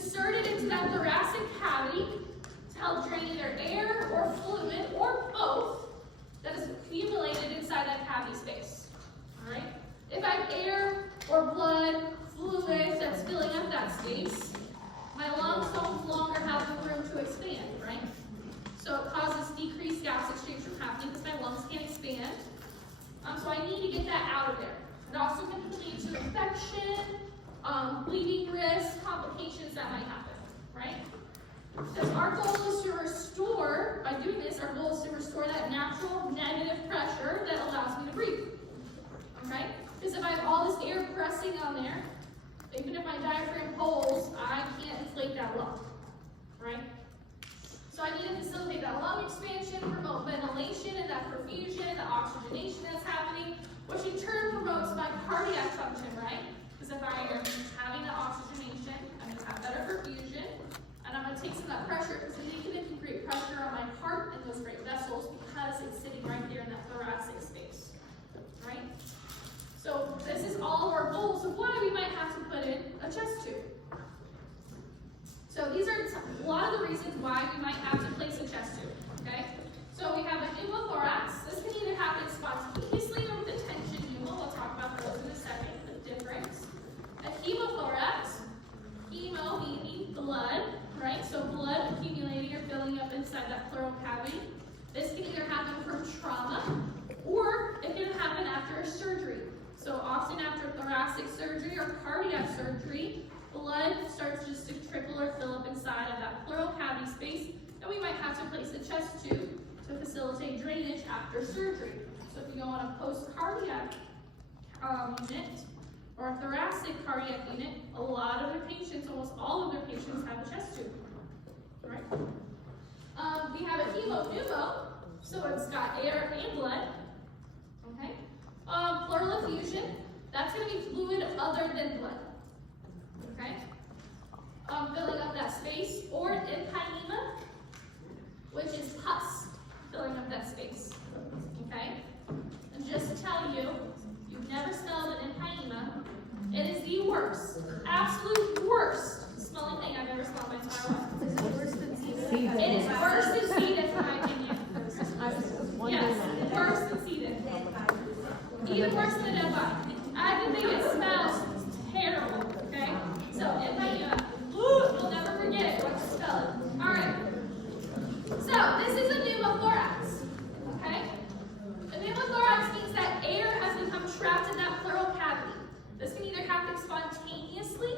inserted into that thoracic cavity to help drain either air or fluid or both that is accumulated inside that cavity space. All right? If I have air or blood, fluid that's filling up that space, my lungs don't longer have the room to expand, right? So it causes decreased gas exchange from happening because my lungs can't expand. So I need to get that out of there. It also can lead to infection, bleeding risk, complications that might happen, right? Because our goal is to restore, by doing this, our goal is to restore that natural negative pressure that allows me to breathe, okay? Because if I have all this air pressing on there, even if my diaphragm holds, I can't inflate that lung, right? So I need to facilitate that lung expansion, promote ventilation and that perfusion, the oxygenation that's happening, which in turn promotes my cardiac function, right? Because if I am having the oxygenation, I'm going to have better perfusion, and I'm going to take some of that pressure, because it can create pressure on my heart and those great vessels because it's sitting right there in that thoracic space, right? So this is all of our goals of why we might have to put in a chest tube. So these are a lot of the reasons why we might have to place a chest tube, okay? So we have a pneumothorax. This can either happen spontaneously or with a tension pneumo. We'll talk about those in a second, the difference. A hemothorax, hemo meaning blood, right? So blood accumulating or filling up inside that pleural cavity. This can either happen from trauma or it can happen after a surgery. So often after thoracic surgery or cardiac surgery, blood starts just to trickle or fill up inside of that pleural cavity space, and we might have to place a chest tube to facilitate drainage after surgery. So if you go on a post-cardiac unit or a thoracic cardiac unit, a lot of their patients, almost all of their patients have a chest tube. All right? We have a hemopneumo, so it's got air and blood. Okay? Pleural effusion, that's going to be fluid other than blood. Okay? Filling up that space, or empyema, which is pus filling up that space. Okay? And just to tell you, you've never smelled an empyema, it is the worst, absolute worst smelling thing I've ever smelled in my entire life. Is it worse than semen? It is worse than semen, in my opinion. Yes, worse than semen. Even worse than a dead body. I can think it smells terrible, okay? So, empyema, you'll never forget it once you smell it. Alright. So, this is a pneumothorax, okay? A pneumothorax means that air has become trapped in that pleural cavity. This can either happen spontaneously,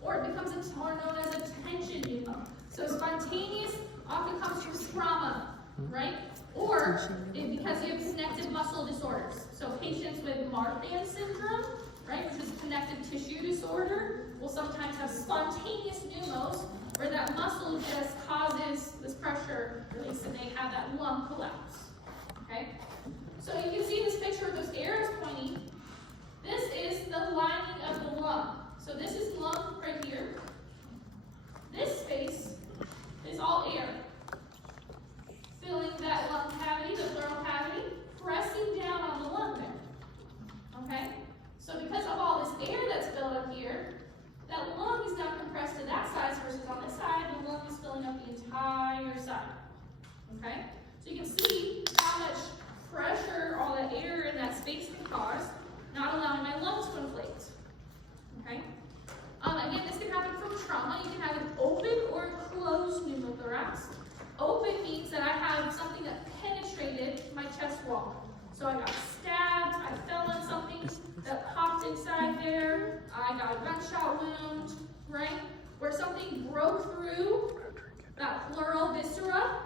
or it becomes more known as a tension pneumo. So, spontaneous often comes from trauma, right? Or because you have connective muscle disorders. So patients with Marfan syndrome, right, which is connective tissue disorder, will sometimes have spontaneous pneumos where that muscle just causes this pressure release and they have that lung collapse. Okay? So you can see this picture with those arrows pointing. This is the lining of the lung. So this is lung right here. This space is all air, filling that lung cavity, the pleural cavity, pressing down on the lung there. Okay? So because of all this air that's filled up here, that lung is now compressed to that size versus on this side, the lung is filling up the entire side. Okay? So you can see how much pressure all that air in that space can cause, not allowing my lungs to inflate. Okay? Again, this can happen from trauma. You can have an open or closed pneumothorax. Open means that I have something that penetrated my chest wall. So I got stabbed, I fell on something that popped inside there, I got a gunshot wound, right? Where something broke through that pleural viscera,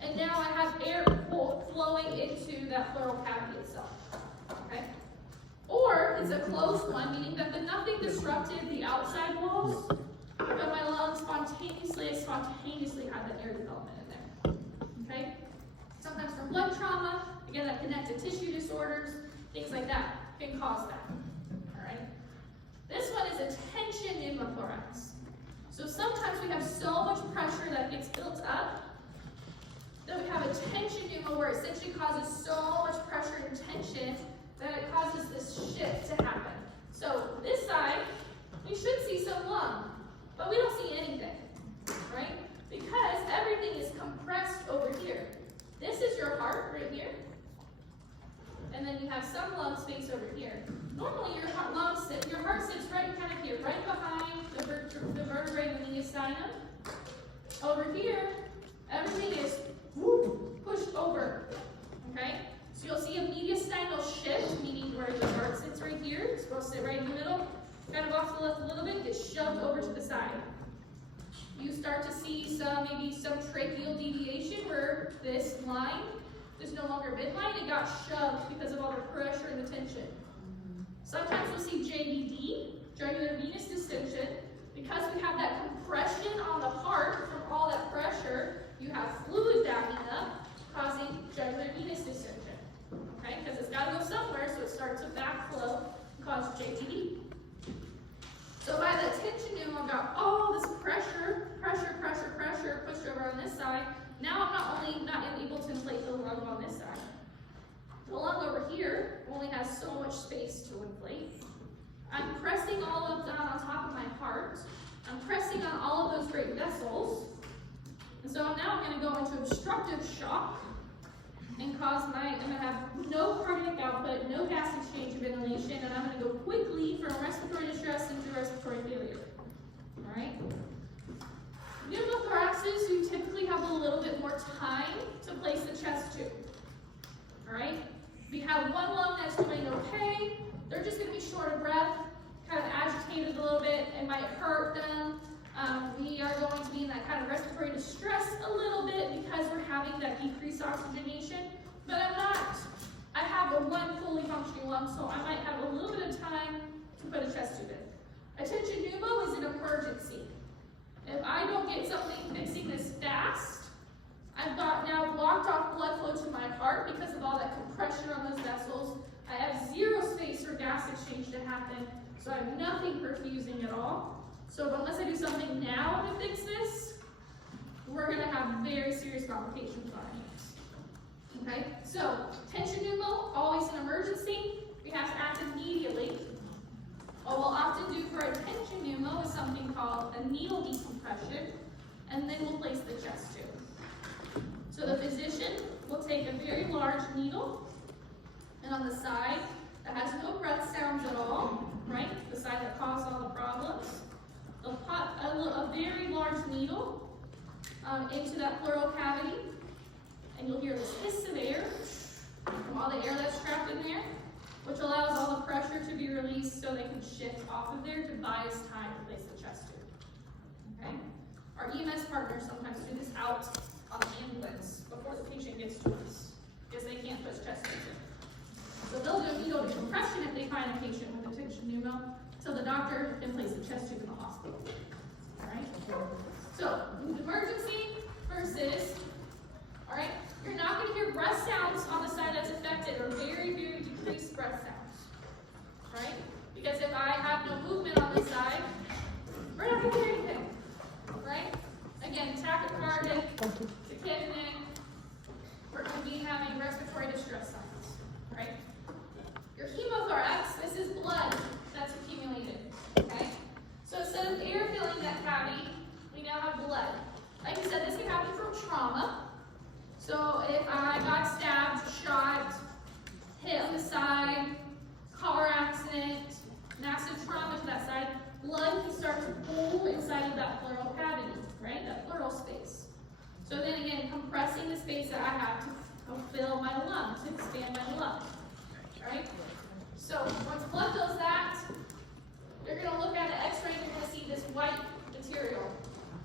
and now I have air flowing into that pleural cavity itself, okay? Or it's a closed one, meaning that nothing disrupted the outside walls, but my lungs spontaneously had the air development in there, okay? Sometimes from blood trauma, again, that connective tissue disorders, things like that can cause that, all right? This one is a tension pneumothorax. So sometimes we have so much pressure that gets built up that we have a tension pneumo where it essentially causes so much pressure and tension that it causes this shift to happen. So this side, we should see some lung, but we don't see any. the vertebrae in the mediastinum. Over here, everything is pushed over. Okay? So you'll see a mediastinal shift, meaning where the heart sits right here. It's supposed to sit right in the middle. Kind of off to the left a little bit, gets shoved over to the side. You start to see maybe some tracheal deviation where this line is no longer midline. It got shoved because of all the pressure and the tension. Sometimes you'll see JVD, jugular venous distension. Because we have that compression on the heart from all that pressure, you have fluid backing up, causing jugular venous distension. Okay, because it's got to go somewhere, so it starts to backflow and cause JVD. So by the tension pneumo, I've got all this pressure pushed over on this side. Now I'm not able to inflate the lung on this side. The lung over here only has so much space to inflate. I'm pressing all of that on top of my heart. I'm pressing on all of those great vessels. And so now I'm going to go into obstructive shock and I'm going to have no cardiac output, no gas exchange or ventilation, and I'm going to go quickly from respiratory distress into respiratory failure. All right? Pneumothoraxes, you typically have a little bit more time to place the chest tube. All right? We have one lung that's doing okay. They're just going to be short of breath, kind of agitated a little bit. It might hurt them. We are going to be in that kind of respiratory distress a little bit because we're having that decreased oxygenation. But I have a one fully functioning lung, so I might have a little bit of time to put a chest tube in. Attention pneumo is an emergency. If I don't get something fixing this fast, I've got now blocked off blood flow to my heart because of all that compression on those vessels. I have zero space for gas exchange to happen, so I have nothing perfusing at all. So unless I do something now to fix this, we're going to have very serious complications on our hands. Okay, so tension pneumo, always an emergency. We have to act immediately. What we'll often do for a tension pneumo is something called a needle decompression, and then we'll place the chest tube. So the physician will take a very large needle, and on the side that has no breath sounds at all, right? The side that caused all the problems. They'll put a very large needle into that pleural cavity, and you'll hear this hiss of air from all the air that's trapped in there, which allows all the pressure to be released so they can shift off of there to buy us time to place the chest tube. Okay? Our EMS partners sometimes do this out on the ambulance before the patient gets to us because they can't push chest tubes in. So they'll do a needle decompression if they find a patient with a tension pneumo, so the doctor can place the chest tube in the hospital. All right? So emergency versus, all right, you're not going to hear breath sounds on the side that's affected or very, very decreased breath sounds. All right? Because if I have no movement on this side, we're not going to hear anything. Right? Again, tachycardic, tachypneic, we're going to be having respiratory distress signs. Right? Your hemothorax, this is blood that's accumulated. Okay? So instead of air filling that cavity, we now have blood. Like I said, this can happen from trauma. So if I got stabbed, shot, hit on the side, car accident, massive trauma to that side, blood can start to pool inside of that pleural cavity, right? That pleural space. So then again, compressing the space that I have to fill my lung, to expand my lung. Right? So once blood does that, you're going to look at an x-ray and you're going to see this white material.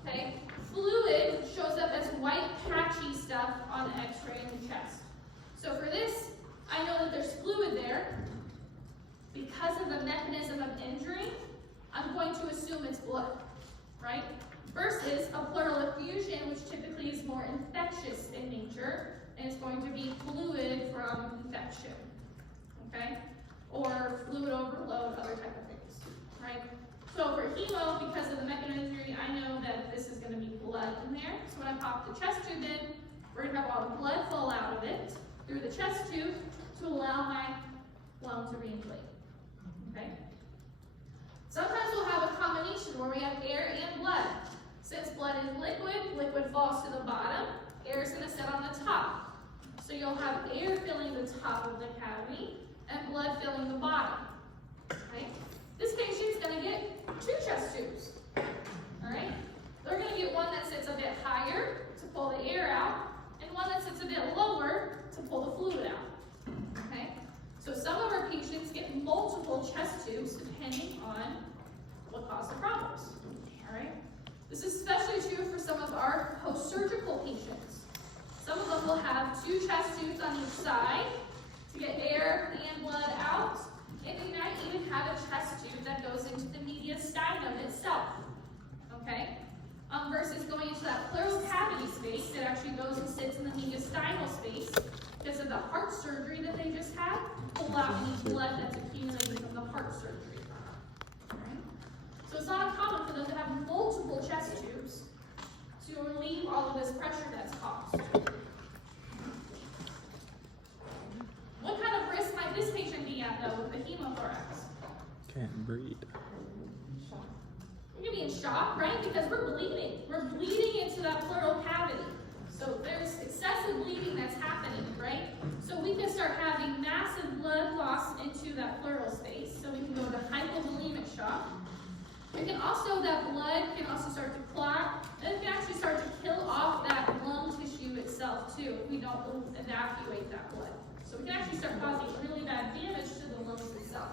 Okay? Fluid shows up as white patchy stuff on the x-ray in the chest. So for this, I know that there's fluid there. Because of the mechanism of injury, I'm going to assume it's blood, right? Versus a pleural effusion, which typically is more infectious in nature, and it's going to be fluid from infection, okay? Or fluid overload, other type of things, right? So for hemo, because of the mechanism of injury, I know that this is going to be blood in there. So when I pop the chest tube in, we're going to have all the blood flow out of it through the chest tube to allow my lung to reinflate. Okay? Sometimes we'll have a combination where we have air and blood. Since blood is liquid, liquid falls to the bottom, air is going to sit on the top. So you'll have air filling the top of the cavity and blood filling the bottom. Okay? This patient's going to get 2 chest tubes. the air out, and one that sits a bit lower to pull the fluid out. Okay? So some of our patients get multiple chest tubes depending on what caused the problems. All right? This is especially true for some of our post-surgical patients. Some of them will have 2 chest tubes on each side to get air and blood out, and they might even have a chest tube that goes into the mediastinum itself. Okay? Versus going into that pleural cavity space that actually goes and sits in the mediastinal space because of the heart surgery that they just had, pull out any blood that's accumulating from the heart surgery. All right? So it's not uncommon for them to have multiple chest tubes to relieve all of this pressure that's caused. What kind of risk might this patient be at, though, with the hemothorax? Can't breathe. We're going to be in shock, right? Because we're bleeding. We're bleeding into that pleural cavity. So there's excessive bleeding that's happening, right? So we can start having massive blood loss into that pleural space. So we can go into hypovolemic shock. We can also, that blood can also start to clot, and it can actually start to kill off that lung tissue itself too if we don't evacuate that blood. So we can actually start causing really bad damage to the lungs itself.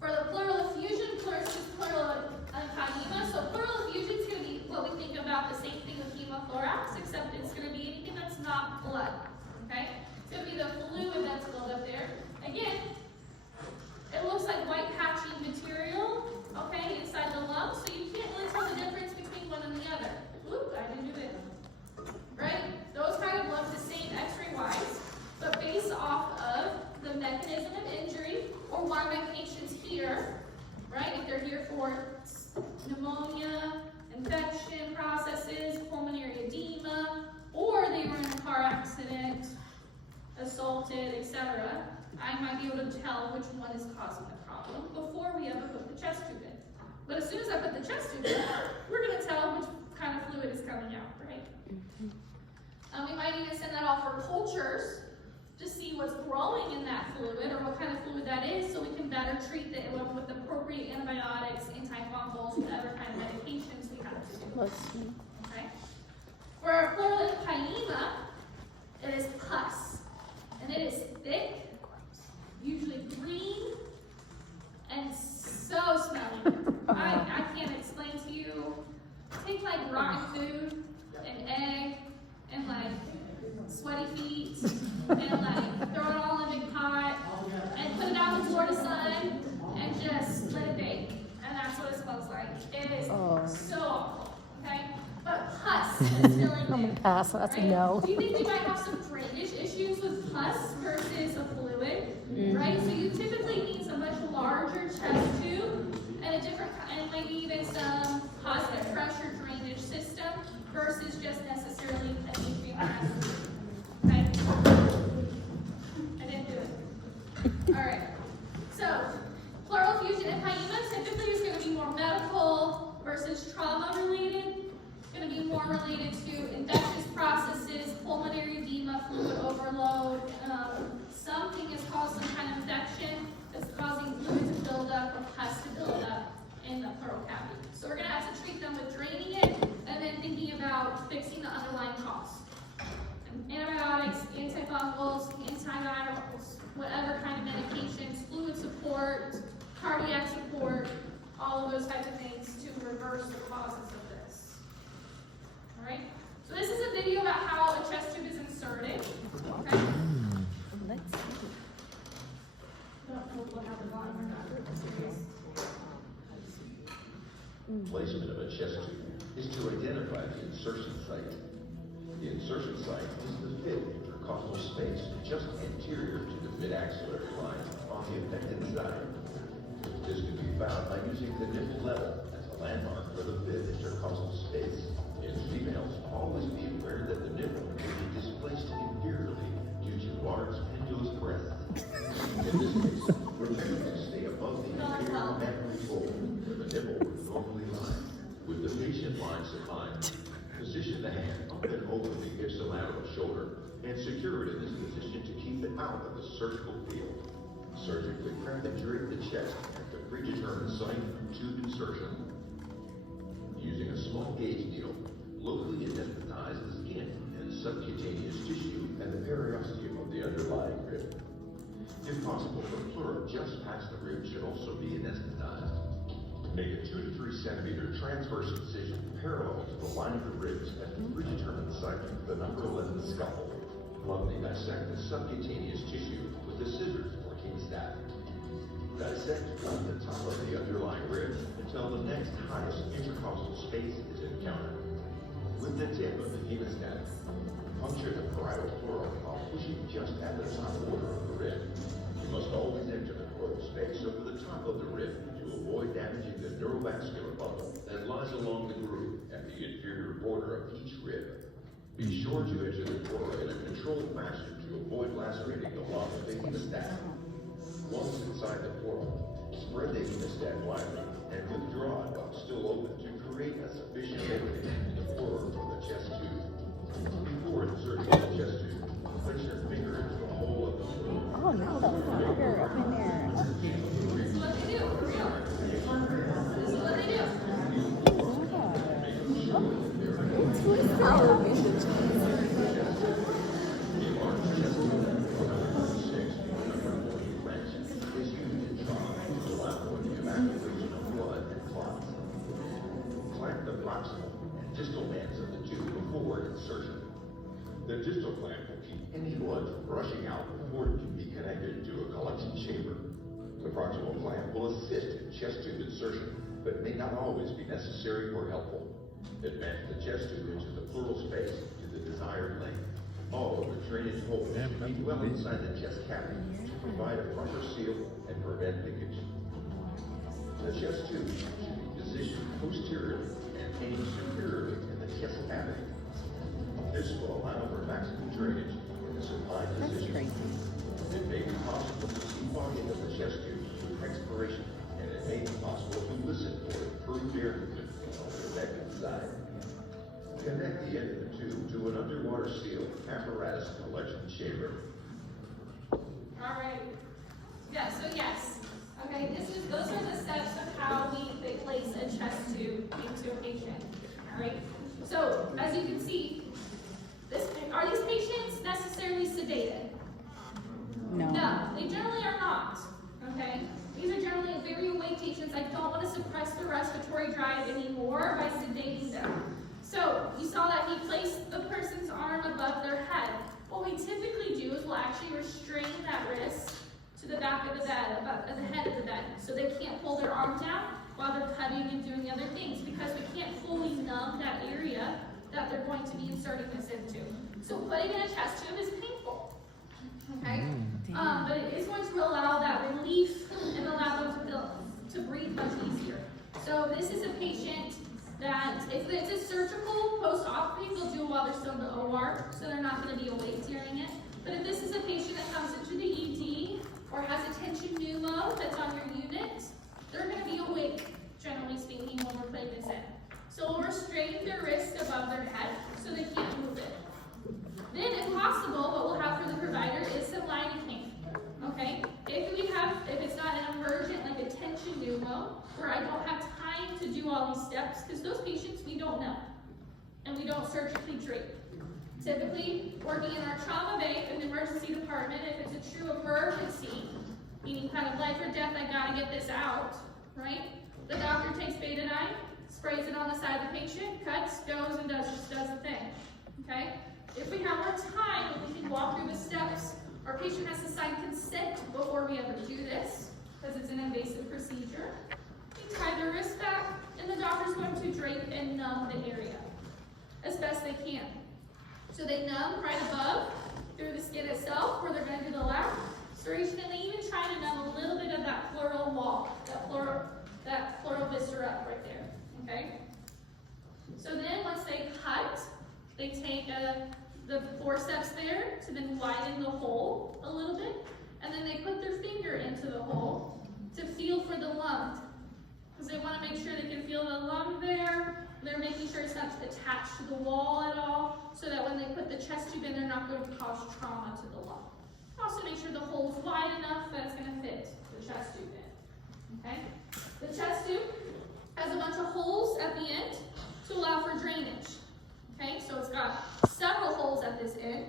For the pleural effusion versus pleural empyema, so pleural effusion is going to be what we think about the same thing with hemothorax, except it's going to be anything that's not blood. Okay? It's going to be the fluid that's built up there. Again, it looks like white patchy material, okay, inside the lungs, so you can't really tell the difference between one and the other. Oop, I didn't do it. Right? Those kind of look the same x-ray wise, but based off of the mechanism of injury, or why my patient's here, right? If they're here for pneumonia, infection processes, pulmonary edema, or they were in a car accident, assaulted, etc., I might be able to tell which one is causing the problem before we ever put the chest tube in. But as soon as I put the chest tube in, we're going to tell which kind of fluid is coming out, right? We might even send that off for cultures to see what's growing in that fluid or what kind of fluid that is so we can better treat it with appropriate antibiotics, antifungals, whatever kind of medications we have to do. Okay? For our pleural empyema, it is pus. And it is thick, usually green, and so smelly. I can't explain to you. Take like rotten food, an egg, and like sweaty feet, and like throw it all in a big pot, and put it out in the Florida sun, and just let it bake. And that's what it smells like. It is so awful, okay? But pus is filling there. I'm gonna pass, that's a no. Do you think you might have some drainage issues with pus versus a fluid, right? So you typically need a much larger chest tube and a different, and maybe even some positive pressure drainage system versus just necessarily an atrium. Okay? I didn't do it. All right. So pleural effusion empyema typically is going to be more medical versus trauma related. It's going to be more related to infectious processes, pulmonary edema, fluid overload. Something has caused some kind of infection that's causing fluid to build up or pus to build up in the pleural cavity. So we're going to have to treat them with draining it and then thinking about fixing the underlying cause. Antibiotics, antifungals, antivirals, whatever kind of medications, fluid support, cardiac support, all of those types of things to reverse the causes of this. All right? So this is a video about how a chest tube is inserted. Okay? Let's see. I don't know what happens on or not. Placement of a chest tube is to identify the insertion site. The insertion site is the mid-intercostal space just anterior to the mid-axillary line on the affected side. This can be found by using the nipple level as a landmark for the mid-intercostal space. In females, always be aware that the nipple may be displaced inferiorly due to large pendulous breasts. In this case, remember to stay above the inferior mammary fold where the nipple would normally lie. With the patient lines in mind, position the hand up and over the ipsilateral shoulder and secure it in this position to keep it out of the surgical field. Surgically prematurate the chest at the predetermined site of tube insertion. Use using a small gauge needle, locally anesthetize the skin and subcutaneous tissue and the periosteum of the underlying rib. If possible, the pleura just past the rib should also be anesthetized. Make a 2 to 3 centimeter transverse incision parallel to the line of the ribs at the predetermined site, the number 11 scalpel. Bluntly dissect the subcutaneous tissue with the scissors or hemostat. Dissect from the top of the underlying rib until the next highest intercostal space is encountered. With the tip of the hemostat, puncture the parietal pleura while pushing just at the top border of the rib. You must always enter the pleural space over the top of the rib to avoid damaging the neurovascular bundle that lies along the groove at the inferior border of each rib. Be sure to enter the pleura in a controlled fashion to avoid lacerating the lung of the hemostat. Once inside the pleura, spread the hemostat widely and withdraw it while still open to create a sufficient opening in the pleura for the chest tube. Before inserting the chest tube, place your finger into the hole of the pleura. Oh, no, the finger up in there. This is what they do, for real. This is what they do. It's really television. Clamp the proximal and distal bands of the tube before insertion. The distal clamp will keep any blood from rushing out before it can be connected to a collection chamber. The proximal clamp will assist in chest tube insertion, but may not always be necessary or helpful. Advance the chest tube into the pleural space to the desired length. All of the drainage holes should be well inside the chest cavity to provide a proper seal and prevent leakage. The chest tube should be positioned posteriorly and aimed superiorly in the chest cavity. This will allow for maximum drainage in the supine That's position. crazy. It may be possible to see fogging of the chest tube through expiration, and it may be possible to listen for improved air movement on the neck inside. Connect the end of the tube to an underwater seal apparatus collection chamber. All right. Yeah, so yes. Okay, those are the steps of how they place a chest tube into a patient. All right. So as you can see, are these patients necessarily sedated? No. No, they generally are not. Okay. These are generally very awake patients. I don't want to suppress the respiratory drive anymore by sedating them. So you saw that he placed the person's arm above their head. What we typically do is we'll actually restrain that wrist to the back of the bed, about at the head of the bed, so they can't pull their arm down while they're cutting and doing other things, because we can't fully numb that area that they're going to be inserting this into. So putting in a chest tube is painful, okay? But it is going to allow that relief and allow them to breathe much easier. So this is a patient that, if it's a surgical post-op thing, they'll do it while they're still in the OR, so they're not going to be awake during it. But if this is a patient that comes into the ED or has a tension pneumo that's on your unit, they're going to be awake, generally speaking, when we're putting this in. So we'll restrain their wrist above their head so they can't move it. Then, if possible, what we'll have for the provider is some lidocaine. Okay? If it's not an emergent, like a tension pneumo, where I don't have time to do all these steps, because those patients we don't know, and we don't surgically drape. Typically, working in our trauma bay in the emergency department, if it's a true emergency, meaning kind of life or death, I gotta get this out, right? The doctor takes betadine, sprays it on the side of the patient, cuts, goes, and does the thing, okay? If we have more time, we can walk through the steps. Our patient has to sign consent before we ever do this, because it's an invasive procedure. We tie their wrist back, and the doctor's going to drape and numb the area as best they can. So they numb right above through the skin itself, where they're going to do the laceration, and they even try to numb a little bit of that pleural wall, that pleural viscera right there. Okay. So then, once they cut, they take the forceps there to then widen the hole a little bit, and then they put their finger into the hole to feel for the lung, because they want to make sure they can feel the lung there. They're making sure it's not attached to the wall at all, so that when they put the chest tube in, they're not going to cause trauma to the lung. Also make sure the hole's wide enough that it's going to fit the chest tube in. Okay? The chest tube has a bunch of holes at the end to allow for drainage. Okay, so it's got several holes at this end.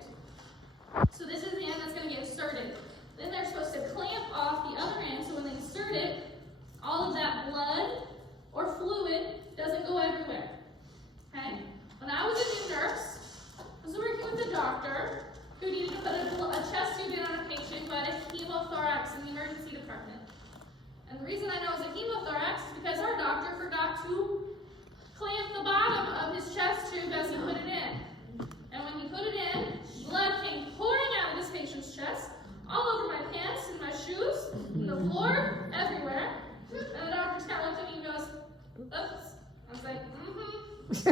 So this is the end that's going to get inserted. Then they're supposed to clamp off the other end, so when they insert it, all of that blood or fluid doesn't go everywhere. Okay? When I was a new nurse, I was working with a doctor who needed to put a chest tube in on a patient who had a hemothorax in the emergency department. And the reason I know it was a hemothorax is because our doctor forgot to clamp the bottom of his chest tube as he put it in. And when he put it in, blood came pouring out of this patient's chest, all over my pants and my shoes, the floor, everywhere. And the doctor just kind of looked at me and goes, oops. I was like, So,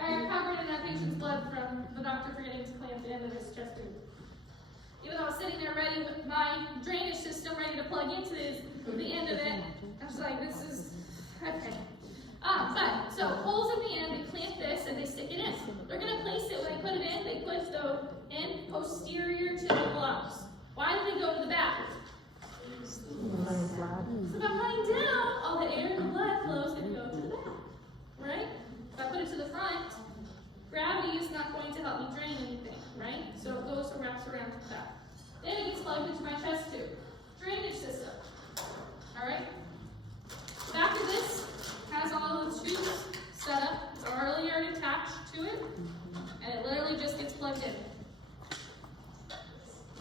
I recovered in that patient's blood from the doctor forgetting to clamp the end of his chest tube. Even though I was sitting there ready with my drainage system ready to plug into the end of it, I was like, this is, okay. So holes at the end, they clamp this and they stick it in. They're going to place it when they put it in, they put the end posterior to the gloves. Why do they go to the back? So if I'm lying down, all the air and the blood flow is going to go to the back, right? If I put it to the front, gravity is not going to help me drain anything, right? So it goes and wraps around to the back. Then it gets plugged into my chest tube. Drainage system. All right? The back of this has all of the tubes set up. It's already attached to it. And it literally just gets plugged in.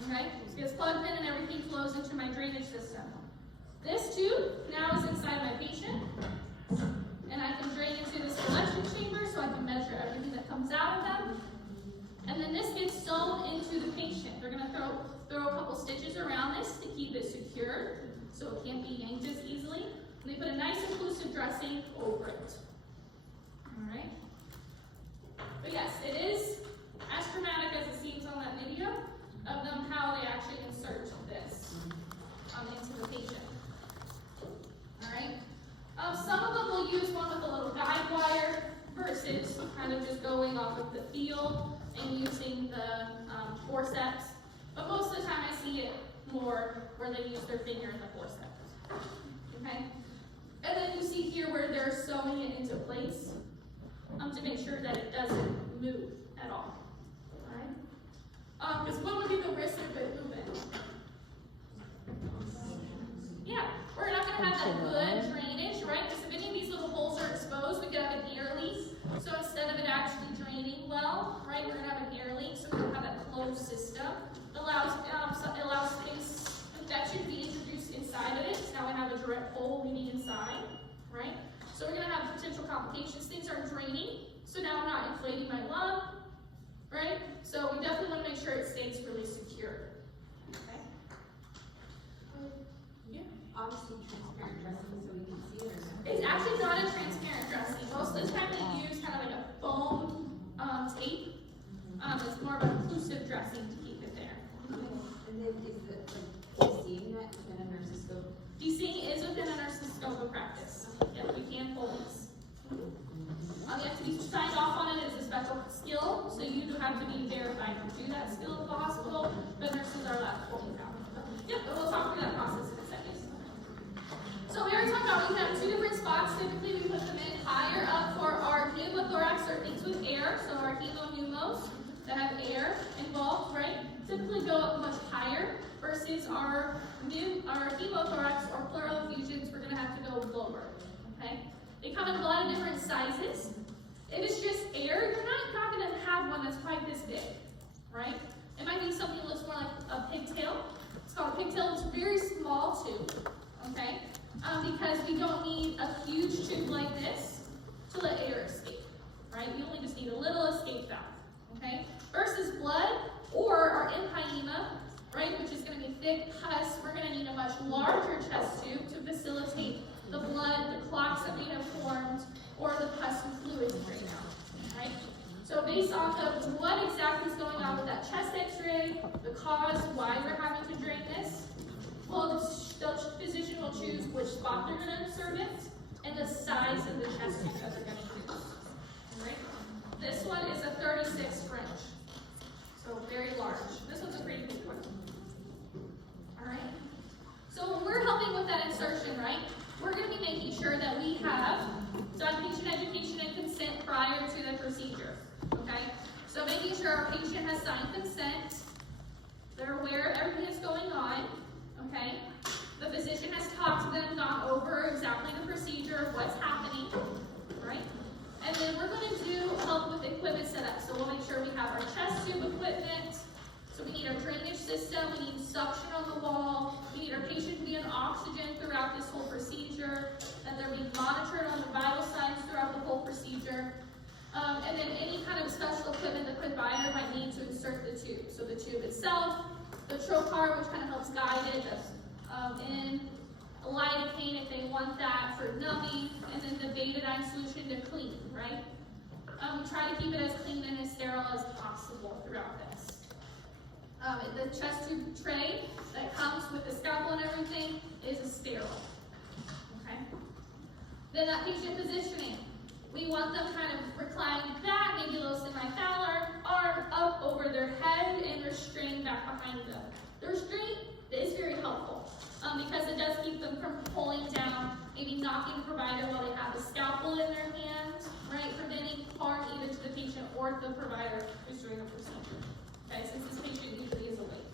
Okay? It gets plugged in and everything flows into my drainage system. This tube now is inside my patient. And I can drain into this collection chamber so I can measure everything that comes out of them. And then this gets sewn into the patient. They're going to throw a couple stitches around this to keep it secure so it can't be yanked as easily. And they put a nice inclusive dressing over it. Alright? But yes, it is as traumatic as it seems on that video of them how they actually insert this into the patient. Alright? Some of them will use one with a little guide wire versus kind of just going off of the feel and using the forceps. But most of the time I see it more where they use their finger in the forceps. Okay? And then you see here where they're sewing it into place to make sure that it doesn't move at all. Alright? Because what would be the risk of it moving? Yeah, we're not going to have that good drainage, right? Because if any of these little holes are exposed, we could have an air leak. So instead of it actually draining well, right, we're going to have an air leak. So we don't have that closed system. It allows things that should be introduced inside of it. So now we have a direct hole leading inside, right? So we're going to have potential complications. Things aren't draining. So now I'm not inflating my lung, right? So we definitely want to make sure it stays really secure. Okay? Yeah. Obviously transparent dressing so we can see it. It's actually not a transparent dressing. Most of the time they use kind of like a foam tape. It's more of an inclusive dressing to keep it there. And then is it like seeing that within a nurse's scope? DCing is within a nurse's scope of practice. Yep, we can pull these. You have to be signed off on it as a special skill, so you do have to be verified to do that skill at the hospital, but nurses are allowed to pull these out. Yep, but we'll talk through that process in a second. So we already talked about we have two different spots. Typically we put them in higher up for our pneumothorax or things with air, so our hemopneumos that have air involved, right? Typically go up much higher versus our hemothorax or pleural effusions, we're going to have to go lower, okay? They come in a lot of different sizes. If it's just air, you're not going to have one that's quite this big, right? It might be something that looks more like a pigtail. It's called a pigtail. It's a very small tube, okay? Because we don't need a huge tube like this to let air escape, right? You only just need a little escape valve, okay? Versus blood or our empyema, right, which is going to be thick pus, we're going to need a much larger chest tube to facilitate the blood, the clots that may have formed, or the pus and fluids right now, right? So based off of what exactly is going on with that chest x-ray, the cause why we're having to drain this, well, the physician will choose which spot they're going to insert it, and the size of the chest tube that they're going to use, all right? This one is a 36 French, so very large. This one's a pretty big one, all right? So when we're helping with that insertion, right, we're going to be making sure that we have done patient education sure our patient has signed consent. They're aware of everything that's going on, okay? The physician has talked to them, gone over exactly the procedure of what's happening, right? And then we're going to do help with equipment setup. So we'll make sure we have our chest tube equipment. So we need our drainage system, we need suction on the wall, we need our patient to be on oxygen throughout this whole procedure, that they're being monitored on the vital signs throughout the whole procedure. And then any kind of special equipment the provider might need to insert the tube. So the tube itself, the trocar, which kind of helps guide it, in a lidocaine if they want that for numbing, and then the betadine solution to clean, right? We try to keep it as clean and as sterile as possible throughout this. The chest tube tray that comes with the scalpel and everything is a sterile. Okay? Then that patient positioning. We want them kind of reclining back, maybe a little semi-phallar, arm up over their head, and restrained back behind them. The restraint is very helpful because it does keep them from pulling down, maybe knocking the provider while they have a scalpel in their hand, right? Preventing harm either to the patient or the provider who's doing the procedure. Okay, since this patient usually is awake.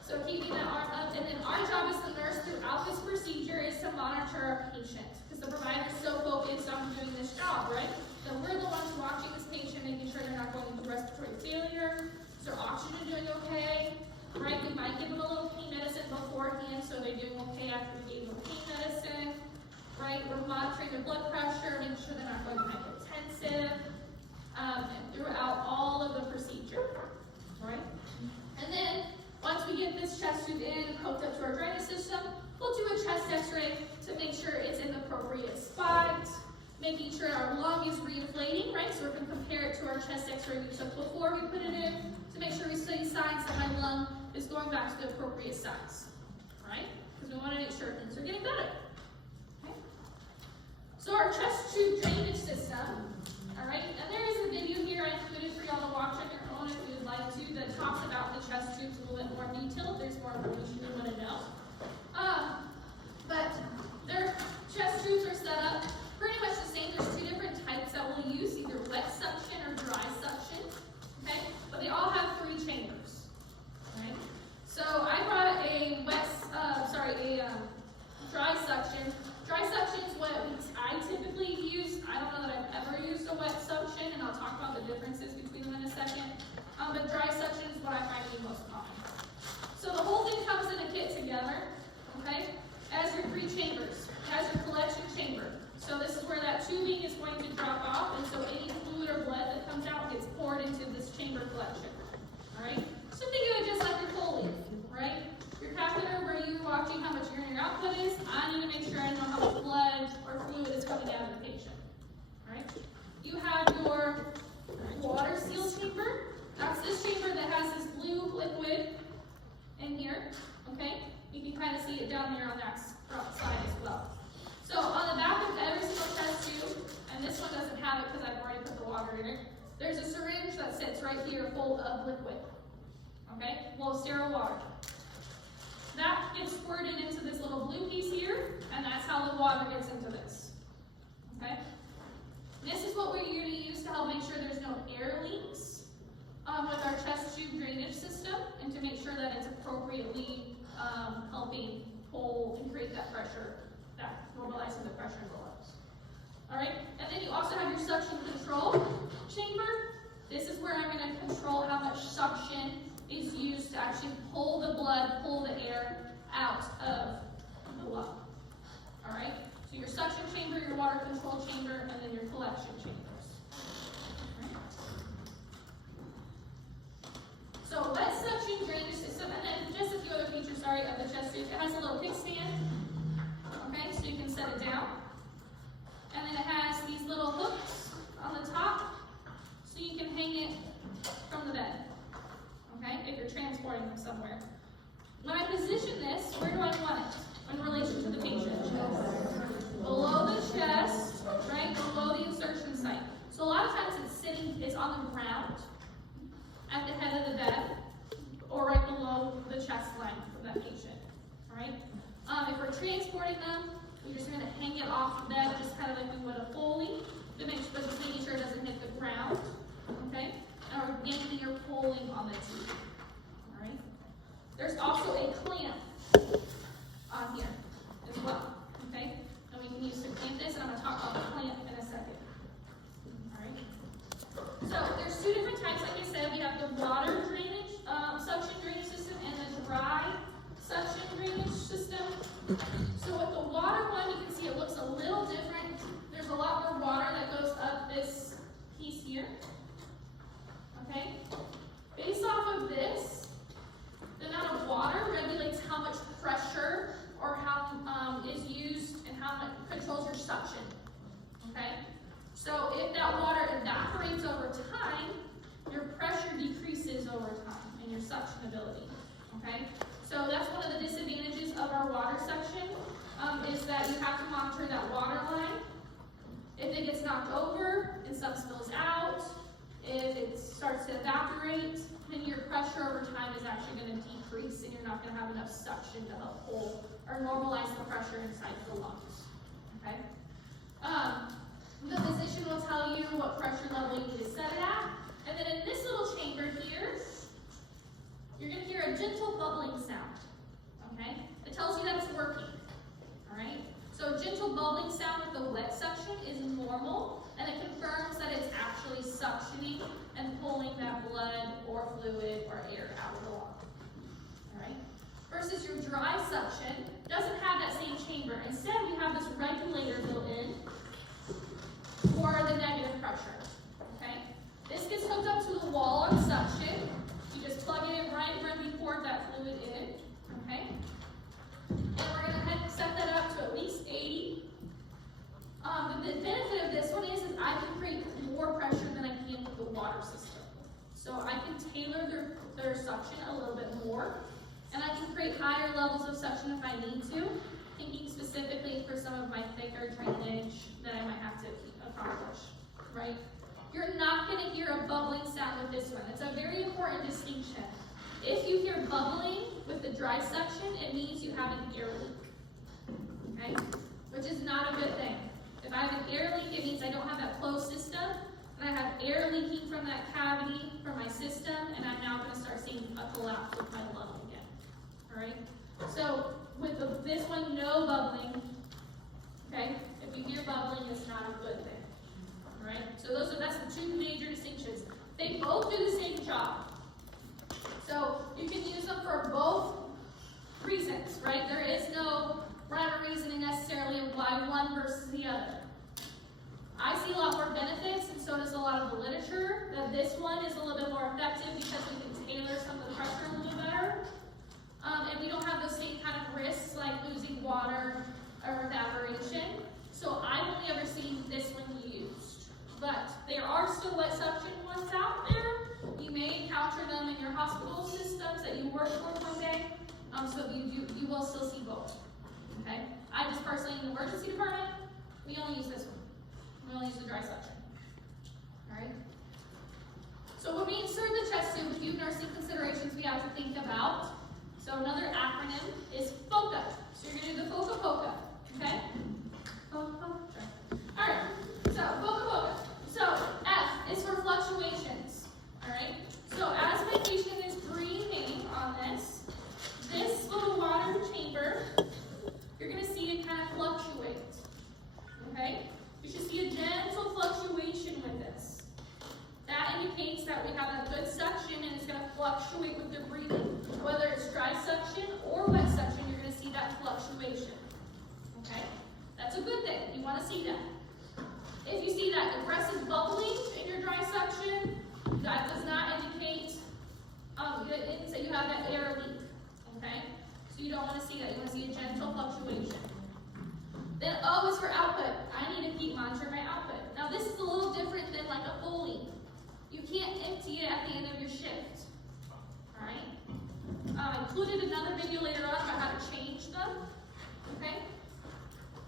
So keeping that arm up, and then our job as the nurse throughout this procedure is to monitor our patient, because the provider is so focused on doing this job, right? So we're the ones watching this patient, making sure they're not going into respiratory failure. Is their oxygen doing okay? Right? We might give them a little pain medicine beforehand, so they're doing okay after we gave them pain medicine. Right? We're monitoring their blood pressure, making sure they're not going hypotensive, and throughout all of the procedure. Right? And then, once we get this chest tube in, hooked up to our drainage system, we'll do a chest x-ray to make sure it's in the appropriate spot, making sure our lung is reinflating, right? So we can compare it to our chest x-ray we took before we put it in, to make sure we see signs that my lung is going back to the appropriate size, right? Because we want to make sure things are getting better. Okay? So our chest tube drainage system, all right? And there is a video here I included for y'all to watch on your own if you would like to that talks about the chest tubes a little bit more detail if there's more information you want to know. But their chest tubes are set up pretty much the same. There's two different types that we'll use, either wet suction or dry suction. Okay? But they all have 3 chambers. Right? So I brought a dry suction. Dry suction is what I typically use. I don't know that I've ever used a wet suction, and I'll talk about the differences between them in a second. But dry suction is what I find to be most common. So the whole thing comes in a kit together, okay? It has your 3 chambers. It has your collection chamber. So this is where that tubing is going to drop off, and so any fluid or blood that comes out gets poured into this chamber collection. All right? So think of it just like your Foley, right? Your catheter where you're watching how much urinary output is. I need to make sure I know how much blood or fluid is coming out of the patient. All right? You have your water seal chamber. That's this chamber that has this blue liquid in here. Okay? You can kind of see it down there on that side as well. So on the back of every single chest tube, and this one doesn't have it because I've already put the water in it, there's a syringe that sits right here full of liquid. Okay? Well, sterile water. That gets squirted into this little blue piece here, and that's how the water gets into this. Okay? This is what we're going to use to help make sure there's no air leaks with our chest tube drainage system, and to make sure that it's appropriately helping pull and create that pressure, that normalizing the pressure in the lungs. All right, and then you also have your suction control chamber. This is where I'm going to control how much suction is used to actually pull the blood, pull the air out of the lung. All right, so your suction chamber, your water control chamber, and then your collection chambers. So wet suction drainage system, and then just a few other features, of the chest tube. It has a little kickstand, okay, so you can set it down. And then it has these little hooks on the top, so you can hang it from the bed, okay, if you're transporting them somewhere. When I position this, where do I want it in relation to the patient? Below the chest, right, below the insertion site. So a lot of times it's on the ground, at the head of the bed, or right below the chest line of that patient, all right? If we're transporting them, we're just going to hang it off the bed, just kind of like we would a Foley, but just making sure it doesn't hit the ground, okay? or yanking or pulling on the tube. All right. There's also a clamp on here as well. Okay, and we can use to clamp this, and I'm going to talk about the clamp in a second. All right. So there's two different types. Like I said, we have the water drainage suction drainage system and the dry suction drainage system. So with the water one, you can see it looks a little different. There's a lot more water that goes up this piece here. Okay? Based off of this, the amount of water regulates how much pressure or how is used and how much controls your suction. Okay? So if that water evaporates over time, your pressure decreases over time and your suction ability. Okay? So that's one of the disadvantages of our water suction, is that you have to monitor that water line. If it gets knocked over and some spills out, if it starts to evaporate, then your pressure over time is actually going to decrease and you're not going to have enough suction to help hold or normalize the pressure inside the lungs. Okay? The physician will tell you what pressure level you need to set it at. And then in this little chamber here, you're going to hear a gentle bubbling sound. Okay? It tells you that it's working. Alright? So a gentle bubbling sound with the wet suction is normal, and it confirms that it's actually suctioning and pulling that blood or fluid or air out of the lung. Alright? Versus your dry suction doesn't have that same chamber. Instead, we have this regulator built in for the negative pressure. Okay? This gets hooked up to the wall of suction. You just plug it in right when you pour that fluid in. Okay? And we're going to set that up to at least 80. The benefit of this one is I can create more pressure than I can with the water system. So I can tailor their suction a little bit more. And I can create higher levels of suction if I need to, thinking specifically for some of my thicker drainage that I might have to accomplish, right? You're not going to hear a bubbling sound with this one. It's a very important distinction. If you hear bubbling with the dry suction, it means you have an air leak, okay? Which is not a good thing. If I have an air leak, it means I don't have that closed system, and I have air leaking from that cavity from my system, and I'm now going to start seeing a collapse with my lung again, all right? So with this one, no bubbling, okay? If you hear bubbling, it's not a good thing, all right? So that's the two major distinctions. They both do the same job. So you can use them for both reasons, right? There is no rhyme or reasoning necessarily of why one versus the other. I see a lot more benefits, and so does a lot of the literature, that this one is a little bit more effective because we can tailor some of the pressure a little bit better. And we don't have those same kind of risks like losing water or evaporation. So I've only ever seen this one used. But there are still wet suction ones out there. You may encounter them in your hospital systems that you work for one day. So you will still see both. Okay? I just personally, in the emergency department, we only use this one. We only use the dry suction. Alright? So when we insert the chest tube, a few nursing considerations we have to think about. So another acronym is FOCA. So you're going to do the FOCA. Okay? Alright. So FOCA. So F is for fluctuations. Alright? So as my patient is breathing on this little water chamber, you're going to see it kind of fluctuate. Okay? You should see a gentle fluctuation with this. That indicates that we have a good suction and it's going to fluctuate with the breathing. Whether it's dry suction or wet suction, you're going to see that fluctuation. Okay? That's a good thing. You want to see that. If you see that aggressive bubbling in your dry suction, that does not indicate that you have that air leak. Okay? So you don't want to see that. You want to see a gentle fluctuation. Then O is for output. I need to keep monitoring my output. Now this is a little different than like a Foley. You can't empty it at the end of your shift. Alright? I included another video later on about how to change them. Okay?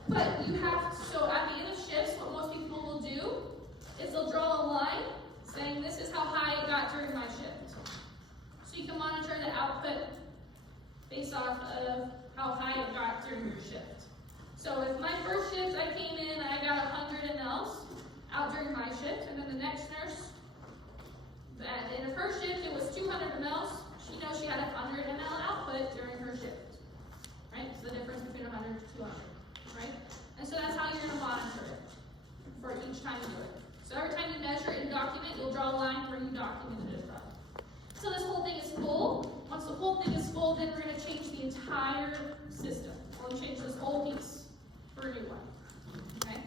But you have to, so at the end of shifts, what most people will do is they'll draw a line saying this is how high it got during my shift. So you can monitor the output based off of how high it got during your shift. So if my first shift I came in and I got 100 mLs out during my shift, and then the next nurse each time you do it. So every time you measure and document, you'll draw a line where you documented it from. So this whole thing is full. Once the whole thing is full, then we're going to change the entire system. We'll change this whole piece for a new one. Okay?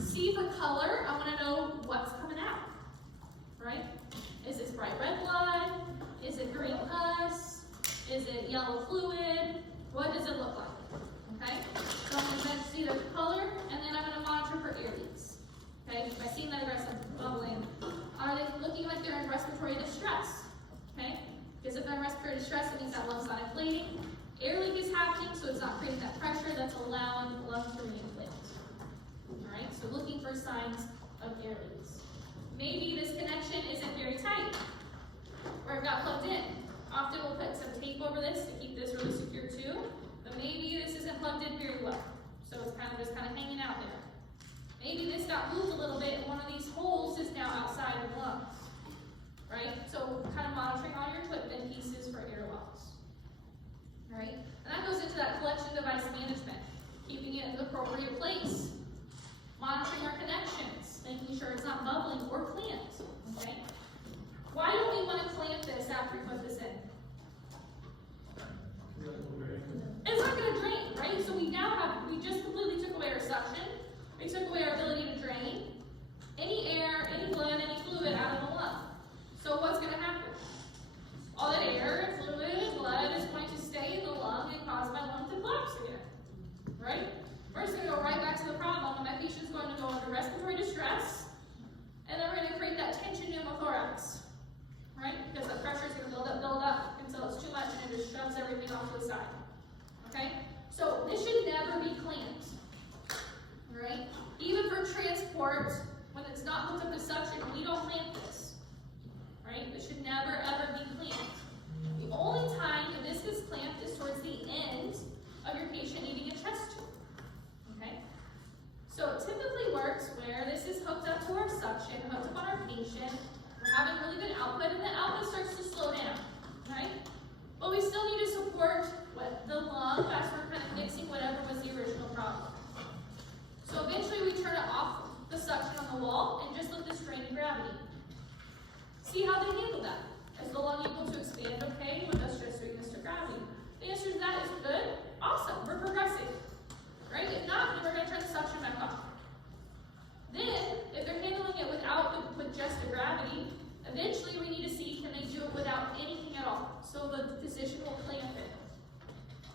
C for color, I want to know what's coming out. Right? Is it bright red blood? Is it green pus? Is it yellow fluid? What does it look like? Okay? So I'm going to see the color, and then I'm going to monitor for air leaks. Okay? By seeing that aggressive bubbling, are they looking like they're in respiratory distress? Okay? Because if they're in respiratory distress, it means that lung's not inflating. Air leak is happening, so it's not creating that pressure that's allowing the lungs to reinflate. Alright? So looking for signs of air leaks. Maybe this connection isn't very tight, or it got plugged in. Often we'll put some tape over this to keep this really secure too, but maybe this isn't plugged in very well. So it's just kind of hanging out there. Maybe this got moved a little bit and one of these holes is now outside of the lungs. Right? So kind of monitoring all your equipment pieces for air loss. Right? And that goes into that collection device management, keeping it in the appropriate place. Monitoring our connections, making sure it's not bubbling or clamped. Okay? Why don't we want to clamp this after we put this in? It's not going to drain, right? So we just completely took away our suction. We took away our ability to drain any air, any blood, any fluid out of the lung. So what's going to happen? All that air, and fluid, and blood is going to stay in the lung and cause my lung to collapse again. Right? We're just going to go right back to the problem, and my patient's going to go under respiratory distress, and then we're going to create that tension pneumothorax. Right? Because the pressure is going to build up until it's too much and it just shoves everything off to the side. Okay? So this should never be clamped. Right? Even for transport, when it's not hooked up to suction, we don't clamp this. Right? This should never ever be clamped. The only time that this is clamped is towards the end of your patient needing a chest tube. Okay? So it typically works where this is hooked up to our suction, hooked up on our patient. We're having really good output, and the output starts to slow down, right? But we still need to support the lung as we're kind of fixing whatever was the original problem. So eventually we turn it off the suction on the wall and just let this drain in gravity. See how they handle that. Is the lung able to expand okay with us just doing this to gravity? The answer to that is good. Awesome. We're progressing. Right? If not, then we're going to turn the suction back off. Then, if they're handling it with just the gravity, eventually we need to see can they do it without anything at all. So the physician will clamp it.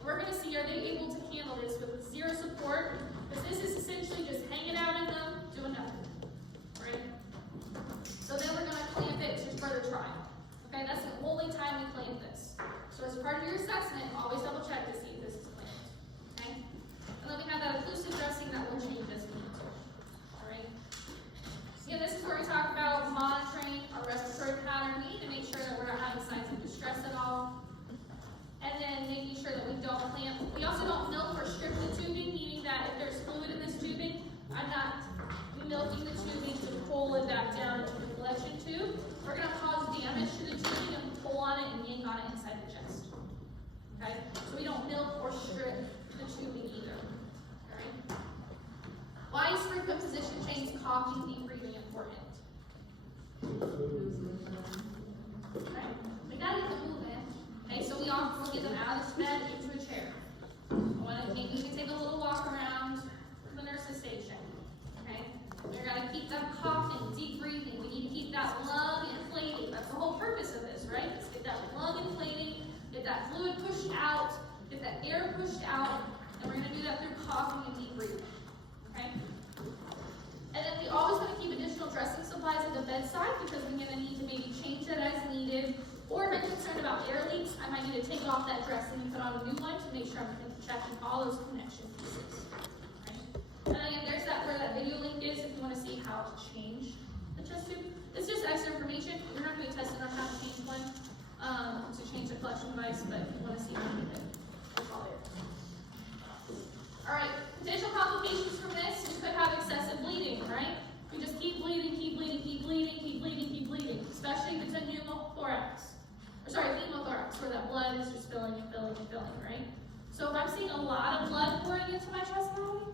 We're going to see are they able to handle this with zero support, because this is essentially just hanging out in them, doing nothing. Right? So then we're going to clamp it to further trial. Okay, that's the only time we clamp this. So as part of your assessment, always double check to see if this is clamped. Okay? And then we have that occlusive dressing that will change as we need to. Alright? Again, this is where we talk about monitoring our respiratory pattern. We need to make sure that we're not having signs of distress at all. And then making sure that we don't clamp. We also don't milk or strip the tubing, meaning that if there's fluid in this tubing, I'm not milking the tubing to pull it back down into the collection tube. We're going to cause damage to the tubing and pull on it and yank on it inside the chest. Okay? So we don't milk or strip the tubing either. Alright? Why is frequent position change, coughing, deep breathing important? Okay? We gotta get them moving. Okay, so we often will get them out of this bed into a chair. You can take a little walk around the nurse's station. Okay? We're gonna keep them coughing, deep breathing. We need to keep that lung inflating. That's the whole purpose of this, right? Is get that lung inflating, get that fluid pushed out, get that air pushed out, and we're gonna do that through coughing and deep breathing. Okay? And then we always want to keep additional dressing supplies at the bedside because we're going to need to maybe change that as needed. Or if I'm concerned about air leaks, I might need to take off that dressing and put on a new one to make sure I'm checking all those connection pieces. Right? And then again, there's where that video link is if you want to see how to change the chest tube. It's just extra information. We're not going to be testing on how to change one to change the collection device, but if you want to see how to do it, it's all there. Alright, potential complications from this, you could have excessive bleeding, right? You just keep bleeding, keep bleeding, keep bleeding, keep bleeding, keep bleeding, especially if it's a pneumothorax. Hemothorax, where that blood is just filling and filling and filling, right? So if I'm seeing a lot of blood pouring into my chest cavity,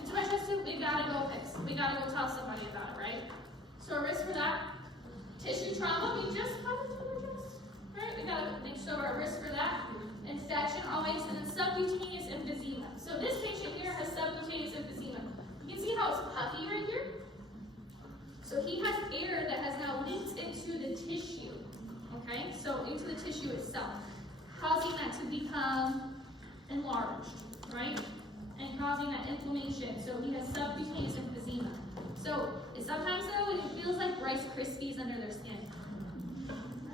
into my we gotta go tell somebody about it, right? So a risk for that, tissue trauma, we just covered the chest, right? We gotta make sure our risk for that. Infection always, and then subcutaneous emphysema. So this patient here has subcutaneous emphysema. You can see how it's puffy right here? So he has air that has now leaked into the tissue, okay? So into the tissue itself, causing that to become enlarged, right? And causing that inflammation. So he has subcutaneous emphysema. So sometimes though, it feels like Rice Krispies under their skin,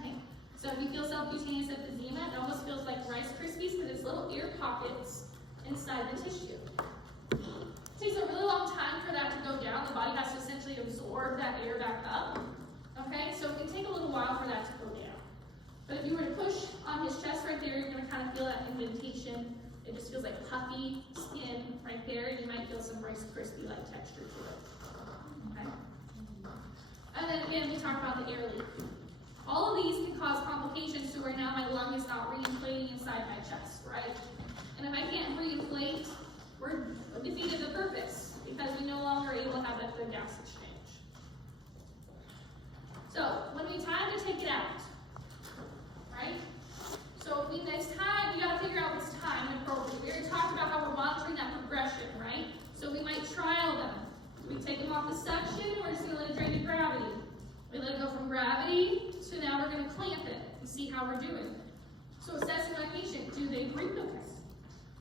right? So if you feel subcutaneous emphysema, it almost feels like Rice Krispies because it's little air pockets inside the tissue. It takes a really long time for that to go down. The body has to essentially absorb that air back up. Okay, so it can take a little while for that to go down. But if you were to push on his chest right there, you're going to kind of feel that indentation. It just feels like puffy skin right there, and you might feel some Rice Krispie-like texture to it. Okay. And then again, we talked about the air leak. All of these can cause complications to where now my lung is not reinflating inside my chest, right? And if I can't reinflate, we're defeated the purpose because we no longer able to have that good gas exchange. So when we time to take it out, right? So next time, we got to figure out what's time and appropriate. We already talked about how we're monitoring that progression, right? So we might trial them. We take them off the suction, and we're just going to let it drain to gravity. We let it go from gravity to now we're going to clamp it and see how we're doing. So assessing my patient, do they breathe okay?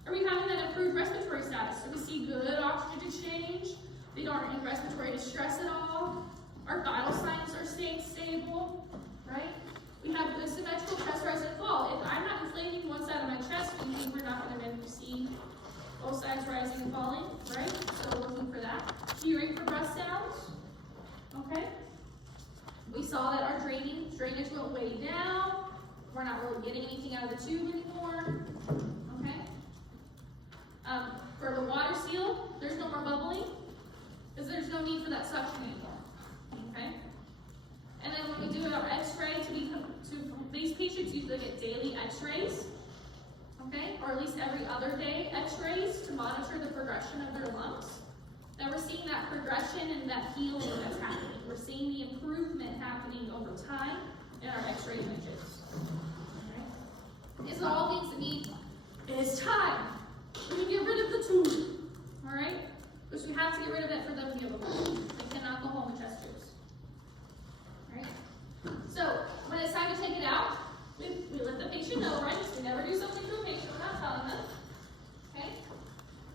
Are we having that improved respiratory status? Do we see good oxygen exchange? They aren't in respiratory distress at all? Our vital signs are staying stable, right? We have good symmetrical chest rise and fall. If I'm not inflating one side of my chest, we think we're not going to see both sides rising and falling, right? So we're looking for that. Hearing for breath sounds, okay? We saw that our drainage went way down. We're not really getting anything out of the tube anymore, okay? For the water seal, there's no more bubbling because there's no need for that suction anymore, okay? And then when we do our x-ray, these patients usually get daily x-rays, okay? Or at least every other day x-rays to monitor the progression of their lungs. Now we're seeing that progression and that healing that's happening. We're seeing the improvement happening over time in our x-ray images. Okay? These are all things that mean it is time. We can get rid of the tube, all right? Because we have to get rid of it for them to be able to go. They cannot go home with chest tubes. Right? So, when it's time to take it out, we let the patient know, right? We never do something to a patient without telling them. Okay?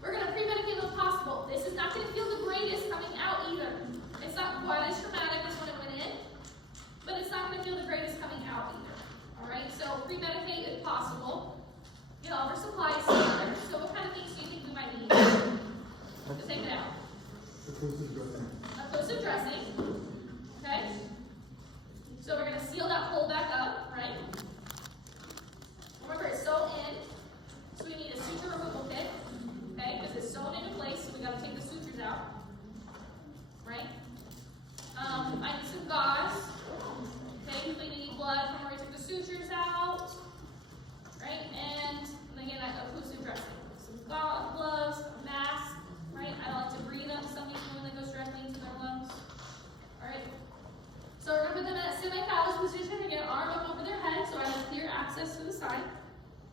We're going to pre-medicate if possible. This is not going to feel the greatest coming out either. It's not quite as traumatic as when it went in, but it's not going to feel the greatest coming out either. Alright? So, pre-medicate if possible. Get all of our supplies together. So, what kind of things do you think we might need to take it out? Occlusive dressing. Okay? So we're going to seal that hole back up, right? Remember, it's sewn in, so we need a suture removal kit, okay? Because it's sewn into place, so we got to take the sutures out, right? I need some gauze, okay? We need blood from where we took the sutures out, right? And again, that occlusive dressing. Some gloves, a mask, right? I don't like to breathe on something that goes directly into their lungs, all right? So we're going to put them in that semi-phallus position and get an arm up over their head so I have clear access to the side.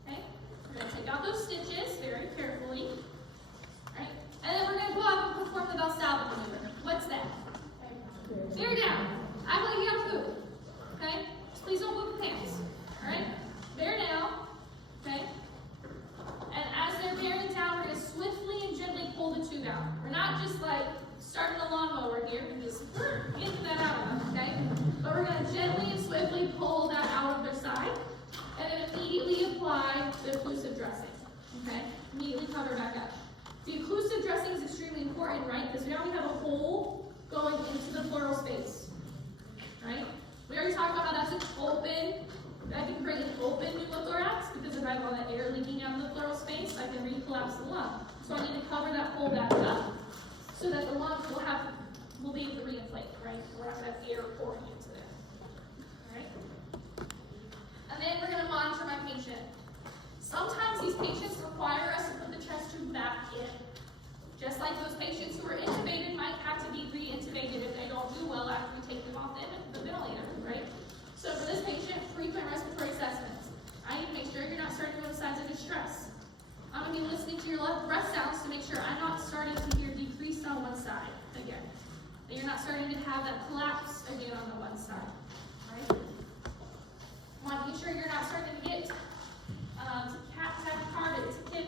Okay? We're going to take out those stitches very carefully. Right? And then we're going to go up and perform the Valsalva maneuver. What's that? Bear down. Act like you got food. Okay? Just please don't move your pants. Alright? Bear down. Okay? And as they're bearing down, we're going to swiftly and gently pull the tube out. We're not just like starting a lawnmower here and just get that out of them, okay? But we're going to gently and swiftly pull that out of their side and then immediately apply the occlusive dressing, okay? Immediately cover back up. The occlusive dressing is extremely important, right? Because now we have a hole going into the pleural space, right? We already talked about how that's an open, I can create an open pneumothorax because if I have all that air leaking out of the pleural space, I can recollapse the lung. So I need to cover that hole back up so that the lungs will be able to reinflate, right? We're not going to have air pouring into there. Alright? And then we're going to monitor my patient. Sometimes these patients require us to put the chest tube back in. Just like those patients who are intubated might have to be to your left breath sounds to make sure I'm not starting to hear decrease on one side again. And you're not starting to have that collapse again on the one side. Right? Want to make sure you're not starting to get tap-tap-carded, tip